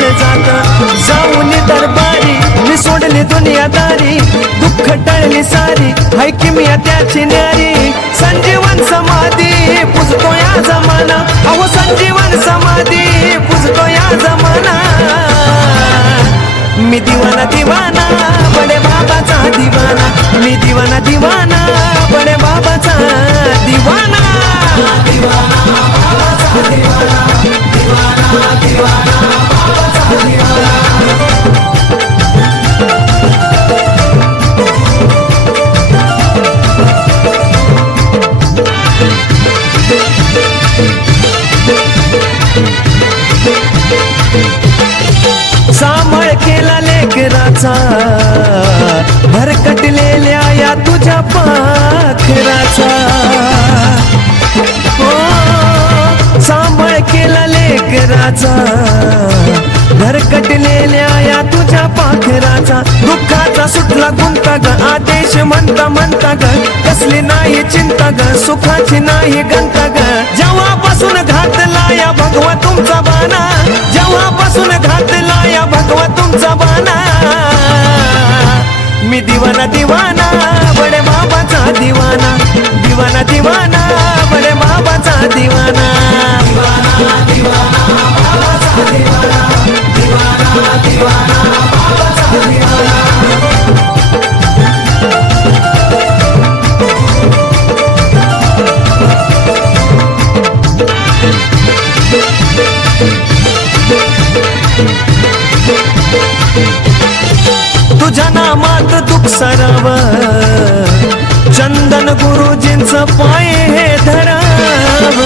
माझ्या जात. जाऊन दरबारी मी सोडली दुनियादारी दुःख टळली सारी हाय की मी त्याची न्यारी. संजीवन समाधी पुजतो या जमाना. अहो संजीवन समाधी पुजतो या जमाना. मी दिवाना दिवाना. दुःखाचा भरकटलेल्या या तुझ्या पाखराचा दुःखाचा सुटला गुंता ग आदेश म्हणता म्हणता ग कसली नाही चिंता ग सुखाची नाही गंता ग. जेव्हापासून घातला या भगवा तुमचा बाना जेव्हापासून घातला या भगवा तुमचा बाना मी दिवाना दिवाना बडे बाबाचा दिवाना दिवाना दिवाना बडे बाबाचा दिवाना. तुझ्या नामात दुःख सराव. चंदन गुरुजींच पाय हे धराव.